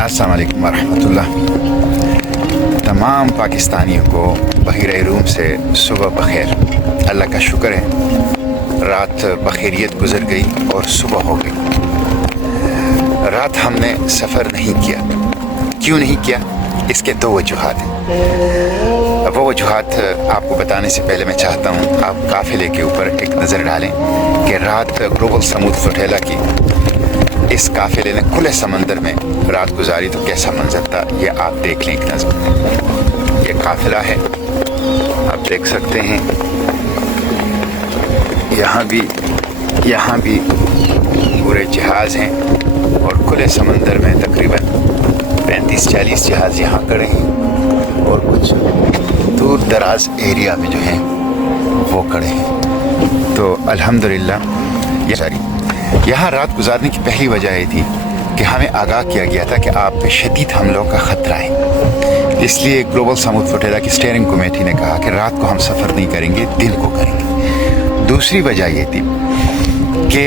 अस्सलाम वालेकुम वरहमतुल्लाह। तमाम पाकिस्तानियों को बहिर रूम से सुबह बखैर। अल्लाह का शुक्र है रात बखैरियत गुजर गई और सुबह हो गई। रात हमने सफ़र नहीं किया। क्यों नहीं किया? इसके दो वजूहात हैं। वो वजूहात आपको बताने से पहले मैं चाहता हूँ आप काफ़िले के ऊपर एक नज़र डालें कि रात ग्लोबल समूद फ्लोटेला की इस काफ़िले ने खुले समंदर में रात गुजारी तो कैसा मंजर था, ये आप देख लें एक नज़र। ये काफ़िला है, आप देख सकते हैं। यहाँ भी पूरे जहाज़ हैं और खुले समंदर में तकरीबन 35-40 जहाज़ यहाँ खड़े हैं और कुछ दूर दराज एरिया में जो हैं वो खड़े हैं। तो अल्हम्दुलिल्लाह यहाँ रात गुजारने की पहली वजह ये थी कि हमें आगाह किया गया था कि आप पे शदीद हमलों का ख़तरा है। इसलिए ग्लोबल समूद फ्लोटेला की स्टीयरिंग कमेटी ने कहा कि रात को हम सफ़र नहीं करेंगे, दिन को करेंगे। दूसरी वजह ये थी कि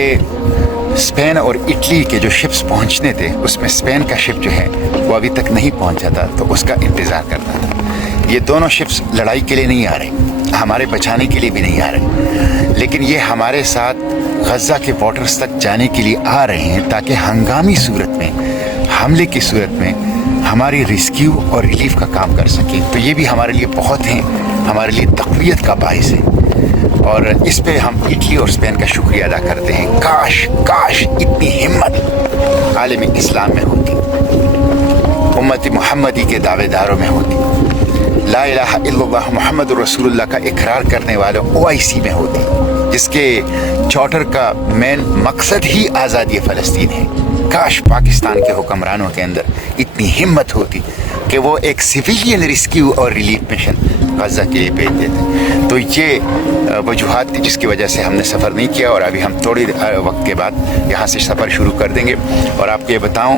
स्पेन और इटली के जो शिप्स पहुंचने थे उसमें स्पेन का शिप जो है वो अभी तक नहीं पहुंचा था, तो उसका इंतज़ार करना था। ये दोनों शिप्स लड़ाई के लिए नहीं आ रहे, हमारे बचाने के लिए भी नहीं आ रहे, लेकिन ये हमारे साथ गज़ा के बॉर्डर्स तक जाने के लिए आ रहे हैं ताकि हंगामी सूरत में, हमले की सूरत में हमारी रेस्क्यू और रिलीफ का काम कर सकें। तो ये भी हमारे लिए बहुत हैं, हमारे लिए तक़वियत का बाइस है और इस पे हम इटली और स्पेन का शुक्रिया अदा करते हैं। काश इतनी हिम्मत आलम इस्लाम में होती, उम्मत मुहम्मदी के दावेदारों में होती, ला इलाहा इल्लल्लाह मुहम्मदुर रसूलुल्लाह का इकरार करने वालों OIC में होती, जिसके चार्टर का मेन मकसद ही आज़ादी फ़लस्तीन है। काश पाकिस्तान के हुक्मरानों के अंदर इतनी हिम्मत होती कि वो एक सिविलियन रेस्क्यू और रिलीफ मिशन गज़ा के लिए भेज देते। तो ये वजूहात थी जिसकी वजह से हमने सफ़र नहीं किया और अभी हम थोड़ी वक्त के बाद यहाँ से सफ़र शुरू कर देंगे। और आपको ये बताऊँ,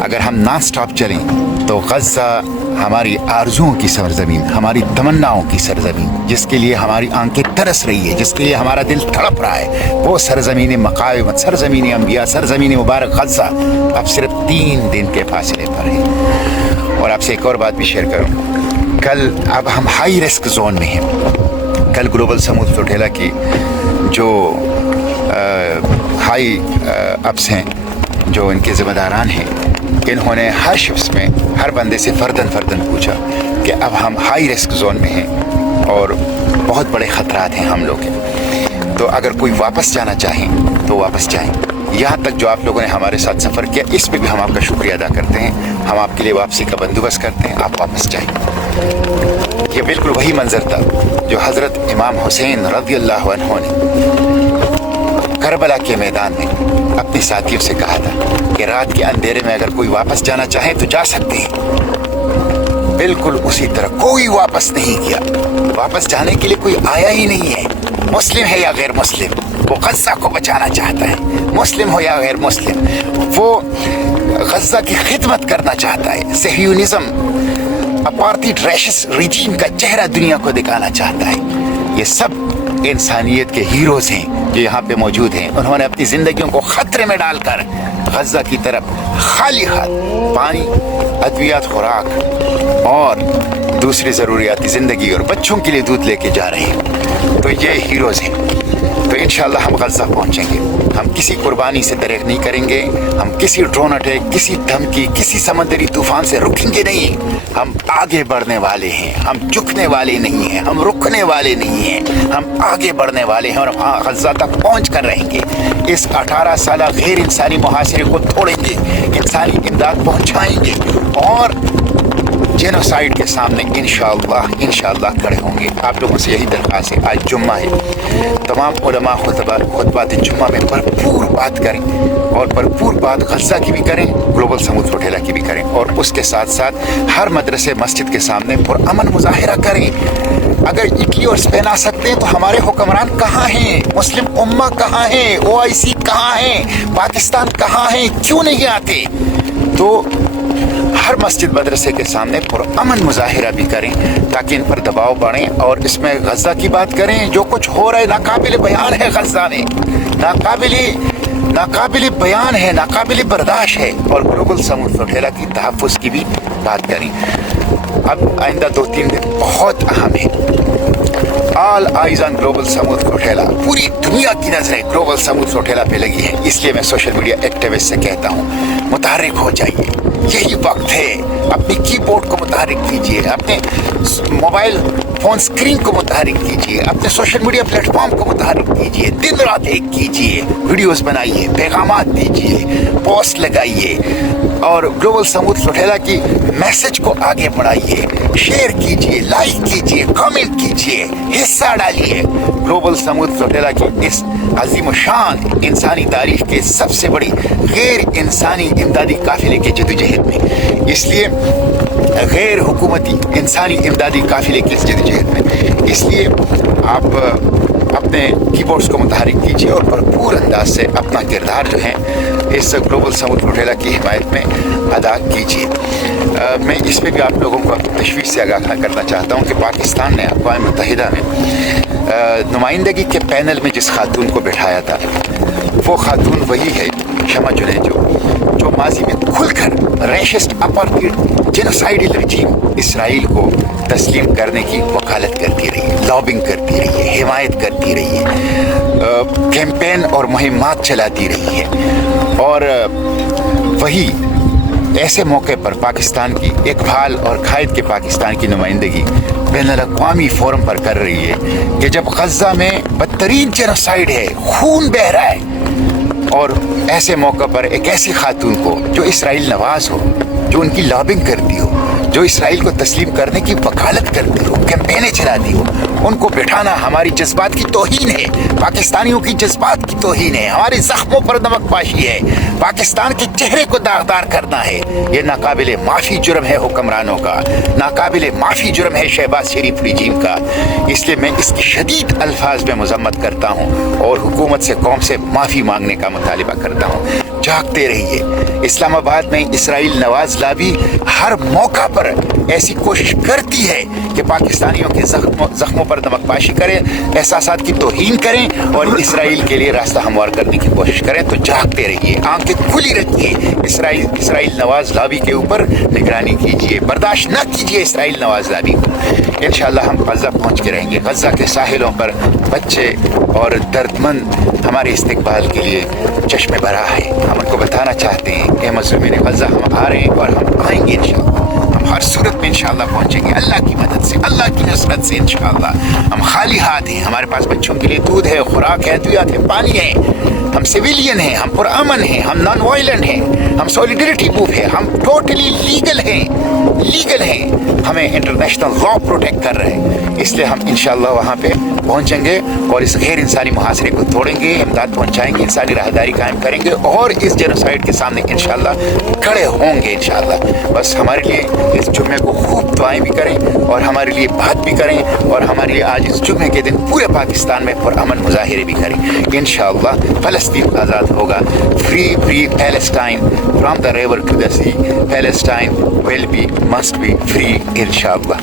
अगर हम नॉन स्टॉप चलें तो गज़ा हमारी आरज़ुओं की सरज़मीन, हमारी तमन्नाओं की सरज़मीन, जिसके लिए हमारी आंखें तरस रही है, जिसके लिए हमारा दिल तड़प रहा है, वो सरज़मीन मक़ाविमत, सरज़मीन अंबिया, सरज़मीन मुबारक गज़ा अब सिर्फ 3 दिन के फासले पर है। और आपसे एक और बात भी शेयर करूँ, कल अब हम हाई रिस्क जोन में हैं। कल ग्लोबल समूद फ्लोटेला की जो हाई अप्स हैं, जो इनके ज़िम्मेदारान हैं, इन्होंने हर शिफ्ट में हर बंदे से फ़र्दन पूछा कि अब हम हाई रिस्क जोन में हैं और बहुत बड़े ख़तरात हैं हम लोग के। तो अगर कोई वापस जाना चाहें तो वापस जाएं। यहाँ तक जो आप लोगों ने हमारे साथ सफ़र किया, इस पे भी हम आपका शुक्रिया अदा करते हैं। हम आपके लिए वापसी का बंदोबस्त करते हैं, आप वापस जाएं। ये बिल्कुल वही मंजर था जो हज़रत इमाम हुसैन रज़ियल्लाहु अन्हु ने करबला के मैदान में अपने साथियों से कहा था कि रात के अंधेरे में अगर कोई वापस जाना चाहे तो जा सकते हैं। बिल्कुल उसी तरह कोई वापस नहीं किया। वापस जाने के लिए कोई आया ही नहीं है, मुस्लिम है या गैर मुस्लिम, वो गज़ा को बचाना चाहता है। मुस्लिम हो या गैर मुस्लिम, वो गज़ा की खिदमत करना चाहता है। सहियूनिज़्म अपार्थाइड रैशिस्ट रिजीम का चेहरा दुनिया को दिखाना चाहता है। ये सब इंसानियत के हीरोज़ हैं जो यहाँ पे मौजूद हैं। उन्होंने अपनी ज़िंदगियों को ख़तरे में डालकर गज़ा की तरफ खाली हाथ पानी, अद्वियात, खुराक और दूसरी ज़रूरियाती ज़िंदगी और बच्चों के लिए दूध लेके जा रहे हैं। तो ये हीरोज़ हैं। तो इंशाअल्लाह हम गज़ा पहुँचेंगे। हम किसी कुर्बानी से दरेक नहीं करेंगे, हम किसी ड्रोन अटैक, किसी धमकी, किसी समंदरी तूफ़ान से रुकेंगे नहीं। हम आगे बढ़ने वाले हैं, हम झुकने वाले नहीं हैं, हम रुकने वाले नहीं हैं, हम आगे बढ़ने वाले हैं और हम गज़ा तक पहुँच कर रहेंगे। इस 18 साला गैर इंसानी मुहासिरे को तोड़ेंगे, इंसानी इमदाद पहुँचाएँगे और जेनोसाइड के सामने इंशाअल्लाह खड़े होंगे। आप लोगों से यही दरख्वास्त है। आज जुम्मा है, तमाम उलमा खुतबात जुम्मा में भरपूर बात करें और भरपूर बात गज़ा की भी करें, ग्लोबल समूद फ्लोटेला की भी करें और उसके साथ साथ हर मदरसे मस्जिद के सामने पुरअमन मुजाहिरा करें। अगर इटली और स्पेन आ सकते हैं तो हमारे हुक्मरान कहाँ हैं? मुस्लिम उम्मा कहाँ है? OIC कहाँ है? पाकिस्तान कहाँ है? क्यों नहीं आते? तो हर मस्जिद मदरसे के सामने पुरअमन मुजाहिरा भी करें ताकि इन पर दबाव बढ़े और इसमें गज़ा की बात करें। जो कुछ हो रहा है नाकाबिल बयान है, गज़ा में नाकाबिल नाकाबिल बयान है, नाकाबिल बर्दाश्त है। और ग्लोबल समूद फ्लोटेला की तहफ़्फ़ुज़ की भी बात करें। अब आइंदा 2-3 दिन बहुत अहम है। All eyes on global समूद flotilla, पूरी दुनिया की नजरें ग्लोबल समूद फ्लोटेला पे लगी है। इसलिए मैं सोशल मीडिया एक्टिविस्ट से कहता हूँ, मुतहर्रिक हो जाइए, यही वक्त है। अपनी कीबोर्ड को मुतहर्रिक कीजिए, अपने मोबाइल फोन स्क्रीन को मुतहर्रिक कीजिए, अपने सोशल मीडिया प्लेटफॉर्म को मुतहर्रिक कीजिए, दिन रात एक कीजिए, वीडियोस बनाइए, पैगामात दीजिए, पोस्ट लगाइए और ग्लोबल समूद फ्लोटेला की मैसेज को आगे बढ़ाइए, शेयर कीजिए, लाइक कीजिए, कमेंट कीजिए, हिस्सा डालिए ग्लोबल समूद फ्लोटेला की इस अजीम शान इंसानी तारीख के सबसे बड़ी गैर इंसानी इमदादी काफिले की जदोजहद में। इसलिए गैर हुकूमती इंसानी इमदादी काफिले की इस जदोजहद में, इसलिए आप अपने कीबोर्ड्स को मुतहर्रिक कीजिए और भरपूर अंदाज से अपना किरदार जो है इस ग्लोबल समूद फ्लोटेला की हिमायत में अदा कीजिए। मैं इस पर भी आप लोगों को तशवीश से आगाह करना चाहता हूँ कि पाकिस्तान ने अक़वाम मुत्तहिदा में नुमाइंदगी के पैनल में जिस खातून को बिठाया था, वो खातून वही है शमा जुनेजो, जो माजी में खुलकर रेशिस्ट अपार्थाइड जेनोसाइडल रजीम इसराइल को तस्लीम करने की वकालत करती रही है, लॉबिंग करती रही है, हिमायत करती रही है, कैंपेन और मुहिमात चलाती रही है। और वही ऐसे मौके पर पाकिस्तान की इकबाल और कायद के पाकिस्तान की नुमाइंदगी बैनुल-अक़वामी फोरम पर कर रही है कि जब गज़ा में बदतरीन जेनोसाइड है, खून बह रहा है, और ऐसे मौके पर एक ऐसी खातून को जो इसराइल नवाज हो, जो उनकी लॉबिंग करती हो, जो इसराइल को तस्लीम करने की वकालत करती हो, कैंपेनें चलाती हो, उनको बिठाना हमारी जज्बात की तौहीन है, पाकिस्तानियों की जज्बात की तौहीन है, हमारे जख्मों पर नमकपाशी है, पाकिस्तान के चेहरे को दागदार करना है। ये नाकाबिले माफ़ी जुर्म है हुक्मरानों का, नाकाबिले माफ़ी जुर्म है शहबाज शरीफ रजीम का। इसलिए मैं इसकी शदीद अल्फाज में मजम्मत करता हूँ और हुकूमत से, कौम से माफ़ी मांगने का मुतालिबा करता हूँ। जागते रहिए। इस्लामाबाद में इसराइल नवाज लाबी हर मौका पर ऐसी कोशिश करती है कि पाकिस्तानियों के जख्मों पर नमकपाशी करें, एहसासात की तौहीन करें और इसराइल के लिए रास्ता हमवार करने की कोशिश करें। तो जागते रहिए, आंखें खुली रखिए, इसराइल नवाज लाबी के ऊपर निगरानी कीजिए, बर्दाश्त न कीजिए इसराइल नवाज लाबी को। इंशाअल्लाह हम गज़ा पहुँच के रहेंगे। गज़ा के साहिलों पर बच्चे और दर्दमंद हमारे इस्तिकबाल के लिए चश्मे भरा है। हम उनको बताना चाहते हैं कि मज़लूमीन गज़ा हम आ रहे हैं और हम आएंगे इंशाअल्लाह। हम हर सूरत में इंशाअल्लाह पहुँचेंगे अल्लाह की मदद से, अल्लाह की नुसरत से इंशाअल्लाह। हम खाली हाथ हैं, हमारे पास बच्चों के लिए दूध है, खुराक है, अद्वियात है, पानी है। हम सिविलियन हैं, हम पुरअमन हैं, हम नॉन वायलेंट हैं, हम सॉलिडरिटी मूव है, हम टोटली लीगल हैं, हमें इंटरनेशनल लॉ प्रोटेक्ट कर रहे हैं। इसलिए हम इंशाअल्लाह वहाँ पे पहुँचेंगे और इस गैर इंसानी मुहासरे को तोड़ेंगे, इमदाद पहुँचाएंगे, इंसानी राहदारी कायम करेंगे और इस जेनोसाइड के सामने इंशाअल्लाह खड़े होंगे इंशाअल्लाह। बस हमारे लिए इस जुम्मे को खूब दुआएं भी करें और हमारे लिए बात भी करें और हमारे लिए आज इस जुम्मे के दिन पूरे पाकिस्तान में पुरअमन मुजाहिरे भी करें। इंशाअल्लाह फ़लस्तीन आज़ाद होगा। Free Palestine from the river to the sea, Palestine will be, must be free, inshallah.